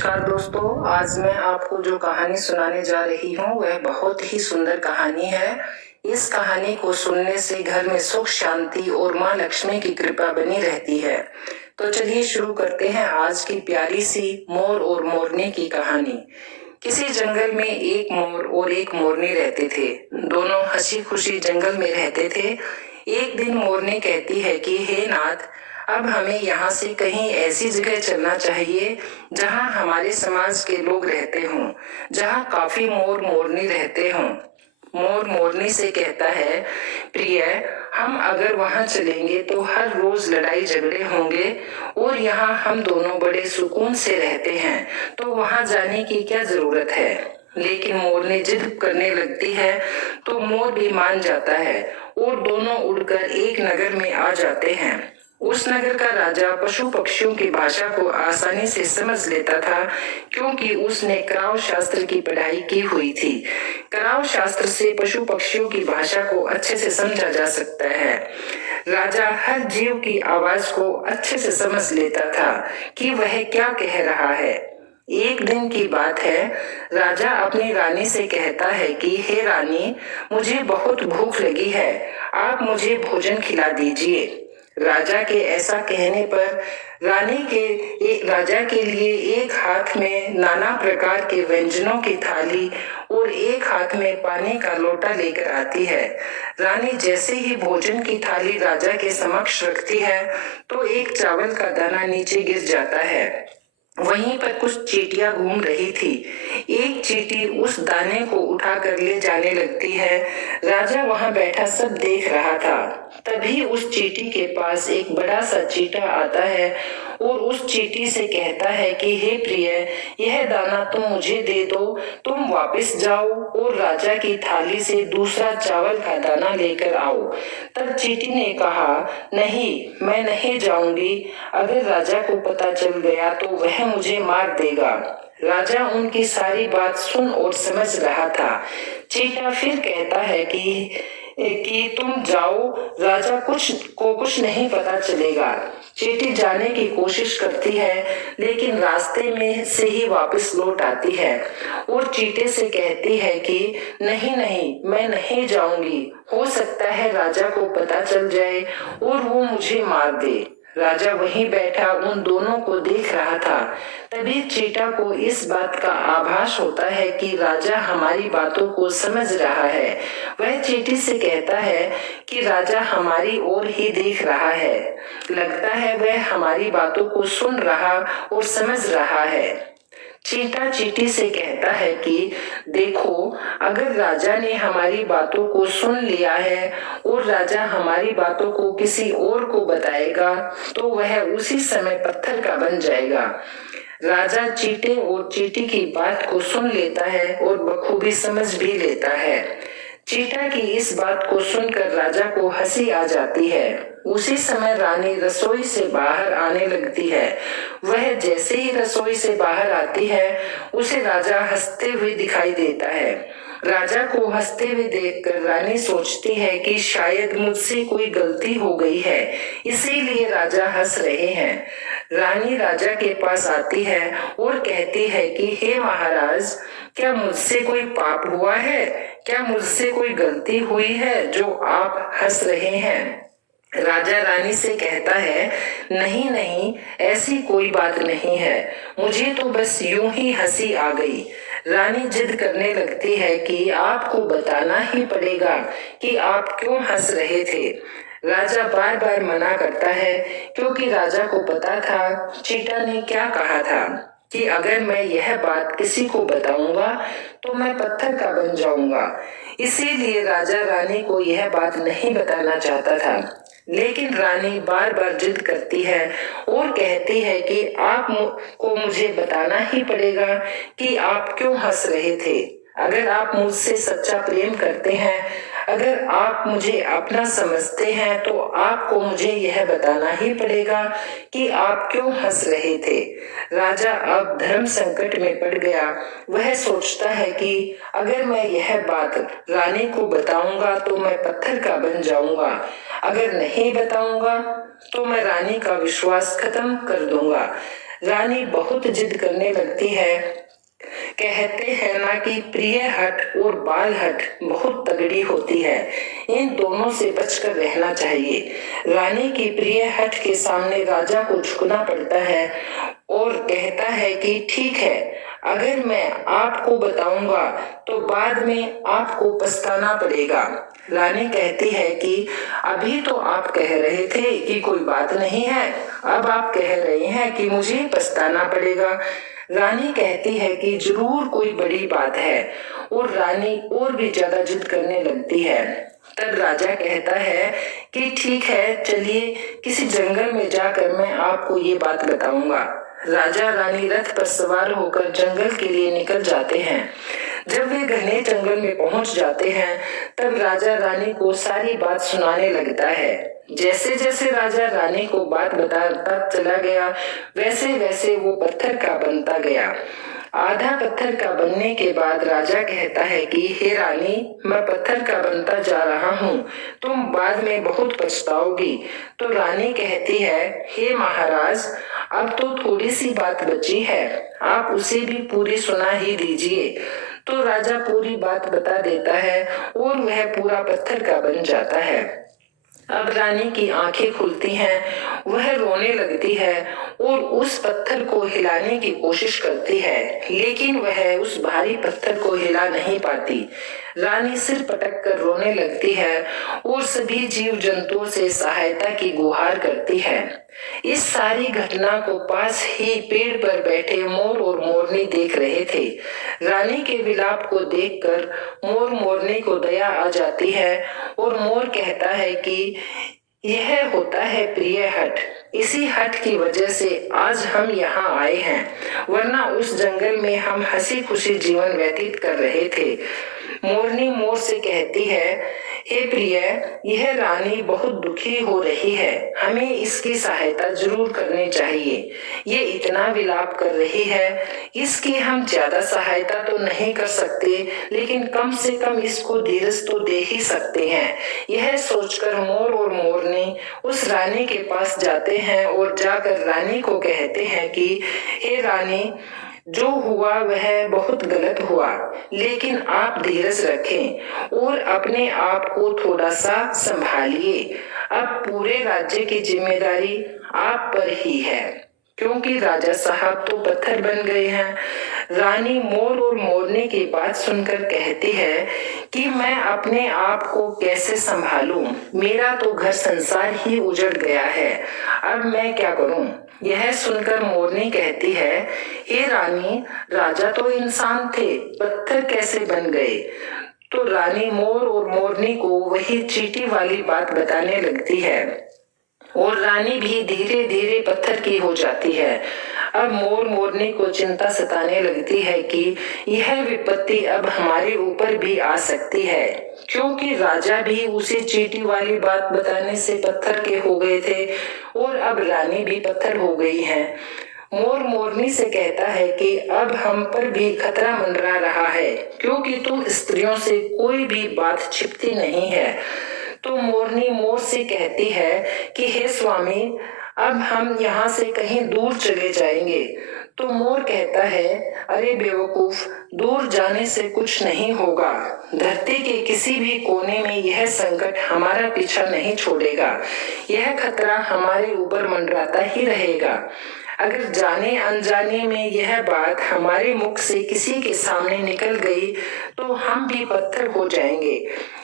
नमस्कार दोस्तों, आज मैं आपको जो कहानी सुनाने जा रही हूँ वह बहुत ही सुंदर कहानी है। इस कहानी को सुनने से घर में सुख शांति और माँ लक्ष्मी की कृपा बनी रहती है। तो चलिए शुरू करते हैं आज की प्यारी सी मोर और मोरनी की कहानी। किसी जंगल में एक मोर और एक मोरनी रहते थे। दोनों हंसी खुशी जंगल में रहते थे। एक दिन मोरनी कहती है कि हे नाथ, अब हमें यहाँ से कहीं ऐसी जगह चलना चाहिए जहाँ हमारे समाज के लोग रहते हों, जहाँ काफी मोर मोरनी रहते हों। मोर मोरनी से कहता है, प्रिय, हम अगर वहाँ चलेंगे तो हर रोज लड़ाई झगड़े होंगे और यहाँ हम दोनों बड़े सुकून से रहते हैं, तो वहाँ जाने की क्या जरूरत है। लेकिन मोरनी जिद करने लगती है तो मोर भी मान जाता है और दोनों उड़कर एक नगर में आ जाते हैं। उस नगर का राजा पशु पक्षियों की भाषा को आसानी से समझ लेता था, क्योंकि उसने कराव शास्त्र की पढ़ाई की हुई थी। कराव शास्त्र से पशु पक्षियों की भाषा को अच्छे से समझा जा सकता है। राजा हर जीव की आवाज को अच्छे से समझ लेता था कि वह क्या कह रहा है। एक दिन की बात है, राजा अपनी रानी से कहता है कि हे रानी, मुझे बहुत भूख लगी है, आप मुझे भोजन खिला दीजिए। राजा के ऐसा कहने पर राजा के लिए एक हाथ में नाना प्रकार के व्यंजनों की थाली और एक हाथ में पानी का लोटा लेकर आती है। रानी जैसे ही भोजन की थाली राजा के समक्ष रखती है तो एक चावल का दाना नीचे गिर जाता है। वहीं पर कुछ चींटियां घूम रही थी। एक चींटी उस दाने को उठा कर ले जाने लगती है। राजा वहां बैठा सब देख रहा था। तभी उस चींटी के पास एक बड़ा सा चींटा आता है और उस चींटी से कहता है कि हे प्रिय, यह दाना तुम मुझे दे दो, तुम वापस जाओ और राजा की थाली से दूसरा चावल का दाना लेकर आओ। तब चींटी ने कहा, नहीं, मैं नहीं जाऊंगी। अगर राजा को पता चल गया तो वह मुझे मार देगा। राजा उनकी सारी बात सुन और समझ रहा था। चींटा फिर कहता है कि तुम जाओ, राजा कुछ नहीं पता चलेगा। चींटी जाने की कोशिश करती है, लेकिन रास्ते में से ही वापस लौट आती है और चींटे से कहती है कि नहीं नहीं, मैं नहीं जाऊंगी। हो सकता है राजा को पता चल जाए और वो मुझे मार दे। राजा वहीं बैठा उन दोनों को देख रहा था। तभी चींटा को इस बात का आभास होता है कि राजा हमारी बातों को समझ रहा है। वह चींटी से कहता है कि राजा हमारी ओर ही देख रहा है, लगता है वह हमारी बातों को सुन रहा और समझ रहा है। चींटा चींटी से कहता है कि देखो, अगर राजा ने हमारी बातों को सुन लिया है और राजा हमारी बातों को किसी और को बताएगा तो वह उसी समय पत्थर का बन जाएगा। राजा चींटे और चींटी की बात को सुन लेता है और बखूबी समझ भी लेता है। चींटा की इस बात को सुनकर राजा को हंसी आ जाती है। उसी समय रानी रसोई से बाहर आने लगती है। वह जैसे ही रसोई से बाहर आती है, उसे राजा हंसते हुए दिखाई देता है। राजा को हंसते हुए देखकर रानी सोचती है कि शायद मुझसे कोई गलती हो गई है, इसीलिए राजा हंस रहे हैं। रानी राजा के पास आती है और कहती है कि हे महाराज, क्या मुझसे कोई पाप हुआ है? क्या मुझसे कोई गलती हुई है जो आप हंस रहे हैं? राजा रानी से कहता है, नहीं नहीं, ऐसी कोई बात नहीं है, मुझे तो बस यूं ही हंसी आ गई। रानी जिद करने लगती है कि आपको बताना ही पड़ेगा कि आप क्यों हंस रहे थे। राजा बार बार मना करता है, क्योंकि राजा को पता था चींटा ने क्या कहा था कि अगर मैं यह बात किसी को बताऊंगा तो मैं पत्थर का बन जाऊंगा। इसीलिए राजा रानी को यह बात नहीं बताना चाहता था। लेकिन रानी बार बार जिद करती है और कहती है कि को मुझे बताना ही पड़ेगा कि आप क्यों हंस रहे थे। अगर आप मुझसे सच्चा प्रेम करते हैं, अगर आप मुझे अपना समझते हैं, तो आपको मुझे यह बताना ही पड़ेगा कि आप क्यों हंस रहे थे। राजा अब धर्म संकट में पड़ गया। वह सोचता है कि अगर मैं यह बात रानी को बताऊंगा तो मैं पत्थर का बन जाऊंगा, अगर नहीं बताऊंगा तो मैं रानी का विश्वास खत्म कर दूंगा। रानी बहुत जिद करने लगती है। कहते हैं ना कि प्रिय हट और बाल हट बहुत तगड़ी होती है, इन दोनों से बचकर रहना चाहिए। रानी की प्रिय हट के सामने राजा को झुकना पड़ता है और कहता है कि ठीक है, अगर मैं आपको बताऊंगा तो बाद में आपको पछताना पड़ेगा। रानी कहती है कि अभी तो आप कह रहे थे कि कोई बात नहीं है, अब आप कह रहे हैं कि मुझे पछताना पड़ेगा। रानी कहती है कि जरूर कोई बड़ी बात है और रानी और भी ज्यादा जिद करने लगती है। तब राजा कहता है कि ठीक है, चलिए किसी जंगल में जाकर मैं आपको ये बात बताऊंगा। राजा रानी रथ पर सवार होकर जंगल के लिए निकल जाते हैं। जब वे घने जंगल में पहुंच जाते हैं तब राजा रानी को सारी बात सुनाने लगता है। जैसे जैसे राजा रानी को बात बताता चला गया वैसे वैसे वो पत्थर का बनता गया। आधा पत्थर का बनने के बाद राजा कहता है कि हे रानी, मैं पत्थर का बनता जा रहा हूँ, तुम बाद में बहुत पछताओगी। तो रानी कहती है, हे महाराज, अब तो थोड़ी सी बात बची है, आप उसे भी पूरी सुना ही दीजिए। तो राजा पूरी बात बता देता है और वह पूरा पत्थर का बन जाता है। अब रानी की आंखें खुलती हैं, वह रोने लगती है और उस पत्थर को हिलाने की कोशिश करती है, लेकिन वह उस भारी पत्थर को हिला नहीं पाती। रानी सिर पटक कर रोने लगती है और सभी जीव जंतुओं से सहायता की गुहार करती है। इस सारी घटना को पास ही पेड़ पर बैठे मोर और मोरनी देख रहे थे। रानी के विलाप को देखकर मोर मोरनी को दया आ जाती है और मोर कहता है कि यह होता है प्रिय हट, इसी हट की वजह से आज हम यहाँ आए हैं, वरना उस जंगल में हम हंसी खुशी जीवन व्यतीत कर रहे थे। मोरनी मोर से कहती है, हे प्रिय, यह रानी बहुत दुखी हो रही है, हमें इसकी सहायता जरूर करनी चाहिए। ये इतना विलाप कर रही है, इसकी हम ज्यादा सहायता तो नहीं कर सकते, लेकिन कम से कम इसको धीरज तो दे ही सकते हैं। यह सोचकर मोर और मोरनी उस रानी के पास जाते हैं और जाकर रानी को कहते हैं कि हे रानी, जो हुआ वह बहुत गलत हुआ, लेकिन आप धीरज रखें और अपने आप को थोड़ा सा संभालिए। अब पूरे राज्य की जिम्मेदारी आप पर ही है, क्योंकि राजा साहब तो पत्थर बन गए हैं। रानी मोर और मोरनी की बात सुनकर कहती है कि मैं अपने आप को कैसे संभालूं, मेरा तो घर संसार ही उजड़ गया है, अब मैं क्या करूं। यह सुनकर मोरनी कहती है, हे रानी, राजा तो इंसान थे, पत्थर कैसे बन गए। तो रानी मोर और मोरनी को वही चींटी वाली बात बताने लगती है और रानी भी धीरे धीरे पत्थर की हो जाती है। अब मोर मोरनी को चिंता सताने लगती है कि यह विपत्ति अब हमारे ऊपर भी आ सकती है, क्योंकि राजा भी उसे चींटी वाली बात बताने से पत्थर के हो गए थे और अब रानी भी पत्थर हो गई है। मोर मोरनी से कहता है कि अब हम पर भी खतरा मंडरा रहा है, क्योंकि तुम स्त्रियों से कोई भी बात छिपती नहीं है। तो मोरनी मोर से कहती है कि हे स्वामी, अब हम यहाँ से कहीं दूर चले जाएंगे। तो मोर कहता है, अरे बेवकूफ, दूर जाने से कुछ नहीं होगा, धरती के किसी भी कोने में यह संकट हमारा पीछा नहीं छोड़ेगा, यह खतरा हमारे ऊपर मंडराता ही रहेगा। अगर जाने अनजाने में यह बात हमारे मुख से किसी के सामने निकल गई तो हम भी पत्थर हो जाएंगे।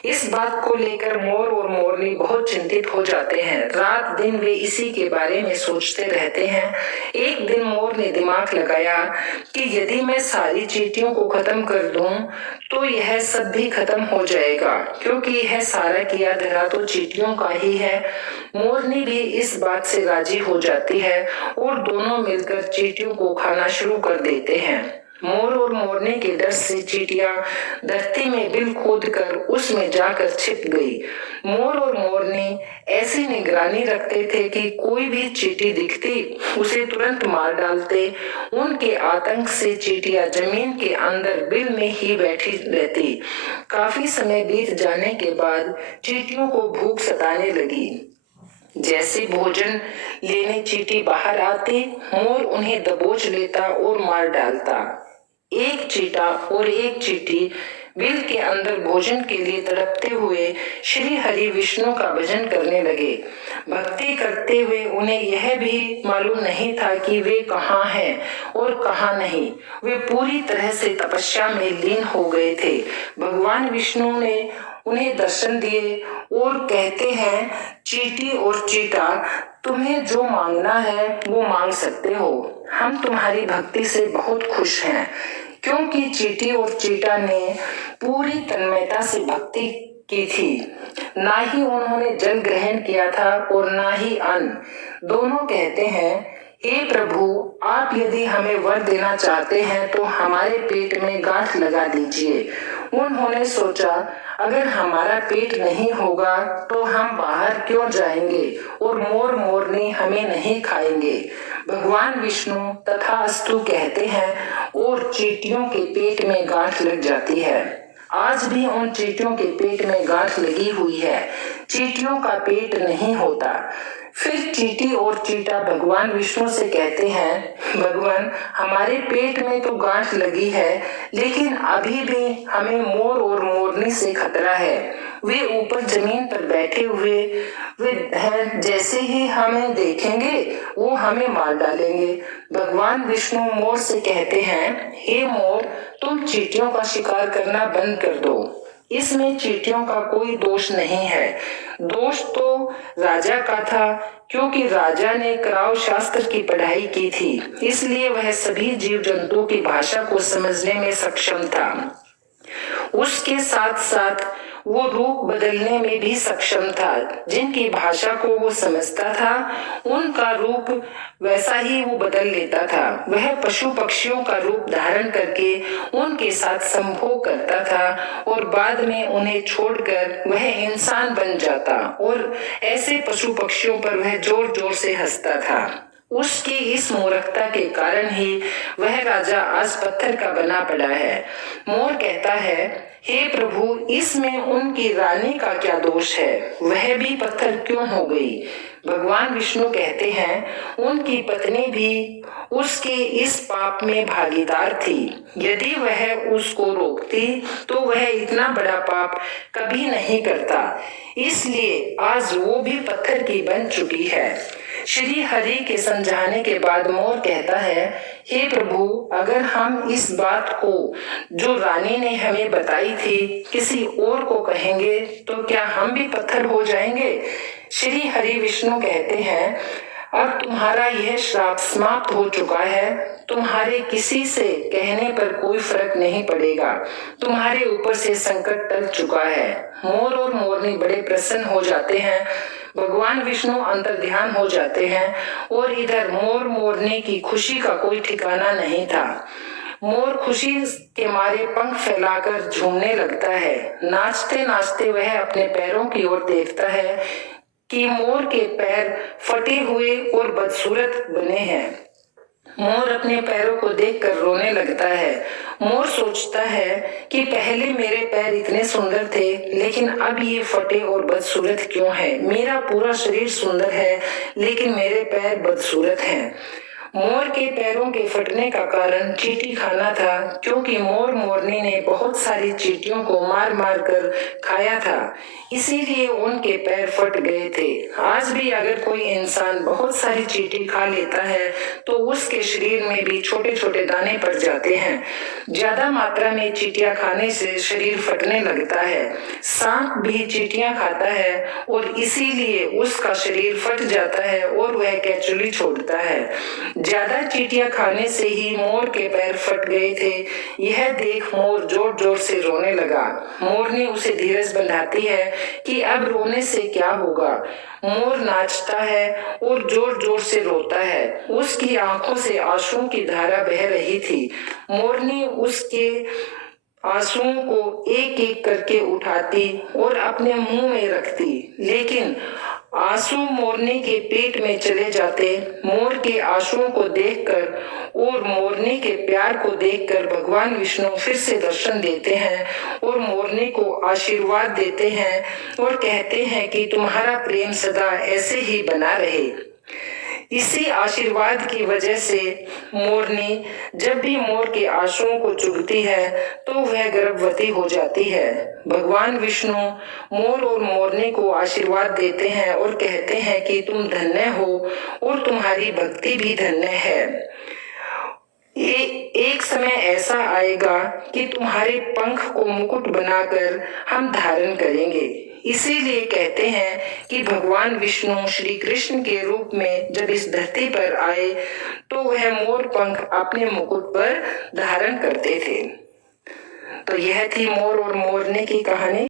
इस बात को लेकर मोर और मोरनी बहुत चिंतित हो जाते हैं। रात दिन वे इसी के बारे में सोचते रहते हैं। एक दिन मोर ने दिमाग लगाया कि यदि मैं सारी चींटियों को खत्म कर दूं तो यह सब भी खत्म हो जाएगा, क्योंकि यह सारा किया धरा तो चींटियों का ही है। मोरनी भी इस बात से राजी हो जाती है और दोनों मिलकर चींटियों को खाना शुरू कर देते हैं। मोर और मोरनी के डर से चींटियां धरती में बिल खोदकर उसमें जाकर छिप गई। मोर और मोरनी ऐसी निगरानी रखते थे कि कोई भी चींटी दिखती उसे तुरंत मार डालते। उनके आतंक से चींटियां जमीन के अंदर बिल में ही बैठी रहती। काफी समय बीत जाने के बाद चींटियों को भूख सताने लगी। जैसे भोजन लेने चींटी बाहर आती, मोर उन्हें दबोच लेता और मार डालता। एक चींटा और एक चींटी बिल के अंदर भोजन के लिए तड़पते हुए श्री हरि विष्णु का भजन करने लगे। भक्ति करते हुए उन्हें यह भी मालूम नहीं था कि वे कहाँ हैं और कहाँ नहीं। वे पूरी तरह से तपस्या में लीन हो गए थे। भगवान विष्णु ने उन्हें दर्शन दिए और कहते हैं, चींटी और चींटा, तुम्हें जो मांगना है वो मांग सकते हो। हम तुम्हारी भक्ति से बहुत खुश हैं। क्योंकि चींटी और चींटा ने पूरी तन्मयता से भक्ति की थी। ना ही उन्होंने जल ग्रहण किया था और ना ही अन्न। दोनों कहते हैं, हे प्रभु, आप यदि हमें वर देना चाहते हैं तो हमारे पेट में गांठ लगा दीजिए। उन्होंने सोचा, अगर हमारा पेट नहीं होगा तो हम बाहर क्यों जाएंगे और मोर मोरनी हमें नहीं खाएंगे। भगवान विष्णु तथास्तु कहते हैं और चींटियों के पेट में गांठ लग जाती है। आज भी उन चींटियों के पेट में गांठ लगी हुई है। चींटियों का पेट नहीं होता। फिर चींटी और चींटा भगवान विष्णु से कहते हैं, भगवान, हमारे पेट में तो गांठ लगी है, लेकिन अभी भी हमें मोर और मोरनी से खतरा है। वे ऊपर जमीन पर बैठे हुए वे हैं, जैसे ही हमें देखेंगे वो हमें मार डालेंगे। भगवान विष्णु मोर से कहते हैं, हे मोर, तुम चींटियों का शिकार करना बंद कर दो। इसमें चींटियों का कोई दोष नहीं है। दोष तो राजा का था, क्योंकि राजा ने कराव शास्त्र की पढ़ाई की थी, इसलिए वह सभी जीव जंतुओं की भाषा को समझने में सक्षम था। उसके साथ साथ वो रूप बदलने में भी सक्षम था। जिनकी भाषा को वो समझता था, उनका रूप वैसा ही वो बदल लेता था। वह पशु पक्षियों का रूप धारण करके उनके साथ संभोग करता था और बाद में उन्हें छोड़कर वह इंसान बन जाता और ऐसे पशु पक्षियों पर वह जोर जोर से हंसता था। उसकी इस मूर्खता के कारण ही वह राजा आज पत्थर का बना पड़ा है। मोर कहता है, हे प्रभु, इसमें उनकी रानी का क्या दोष है? वह भी पत्थर क्यों हो गई? भगवान विष्णु कहते हैं, उनकी पत्नी भी उसके इस पाप में भागीदार थी। यदि वह उसको रोकती तो वह इतना बड़ा पाप कभी नहीं करता। इसलिए आज वो भी पत्थर की बन चुकी है। श्री हरि के समझाने के बाद मोर कहता है, हे प्रभु, अगर हम इस बात को जो रानी ने हमें बताई थी किसी और को कहेंगे तो क्या हम भी पत्थर हो जाएंगे? श्री हरि विष्णु कहते हैं, अब तुम्हारा यह श्राप समाप्त हो चुका है। तुम्हारे किसी से कहने पर कोई फर्क नहीं पड़ेगा। तुम्हारे ऊपर से संकट टल चुका है। मोर और मोरनी बड़े प्रसन्न हो जाते हैं। भगवान विष्णु अंतर ध्यान हो जाते हैं और इधर मोर मोरनी की खुशी का कोई ठिकाना नहीं था। मोर खुशी के मारे पंख फैलाकर झूमने लगता है। नाचते नाचते वह अपने पैरों की ओर देखता है कि मोर के पैर फटे हुए और बदसूरत बने हैं। मोर अपने पैरों को देखकर रोने लगता है। मोर सोचता है कि पहले मेरे पैर इतने सुंदर थे, लेकिन अब ये फटे और बदसूरत क्यों हैं? मेरा पूरा शरीर सुंदर है, लेकिन मेरे पैर बदसूरत हैं। मोर के पैरों के फटने का कारण चींटी खाना था, क्योंकि मोर मोरनी ने बहुत सारी चींटियों को मार मार कर खाया था, इसीलिए उनके पैर फट गए थे। आज भी अगर कोई इंसान बहुत सारी चींटी खा लेता है तो उसके शरीर में भी छोटे छोटे दाने पड़ जाते हैं। ज्यादा मात्रा में चींटियां खाने से शरीर फटने लगता है। सांप भी चींटियां खाता है और इसीलिए उसका शरीर फट जाता है और वह केचुली छोड़ता है। ज्यादा चींटियां खाने से ही मोर के पैर फट गए थे। यह देख मोर जोर जोर से रोने लगा। मोरनी उसे धीरज बंधाती है कि अब रोने से क्या होगा। मोर नाचता है और जोर जोर से रोता है। उसकी आंखों से आंसुओं की धारा बह रही थी। मोरनी उसके आंसुओं को एक एक करके उठाती और अपने मुंह में रखती, लेकिन आंसू मोरनी के पेट में चले जाते। मोर के आंसुओं को देखकर और मोरनी के प्यार को देखकर भगवान विष्णु फिर से दर्शन देते हैं और मोरनी को आशीर्वाद देते हैं और कहते हैं कि तुम्हारा प्रेम सदा ऐसे ही बना रहे। इसी आशीर्वाद की वजह से मोरनी जब भी मोर के आंसुओं को चुगती है तो वह गर्भवती हो जाती है। भगवान विष्णु मोर और मोरनी को आशीर्वाद देते हैं और कहते हैं कि तुम धन्य हो और तुम्हारी भक्ति भी धन्य है। एक समय ऐसा आएगा कि तुम्हारे पंख को मुकुट बनाकर हम धारण करेंगे। इसीलिए कहते हैं कि भगवान विष्णु श्री कृष्ण के रूप में जब इस धरती पर आए तो वह मोर पंख अपने मुकुट पर धारण करते थे। तो यह थी मोर और मोरनी की कहानी।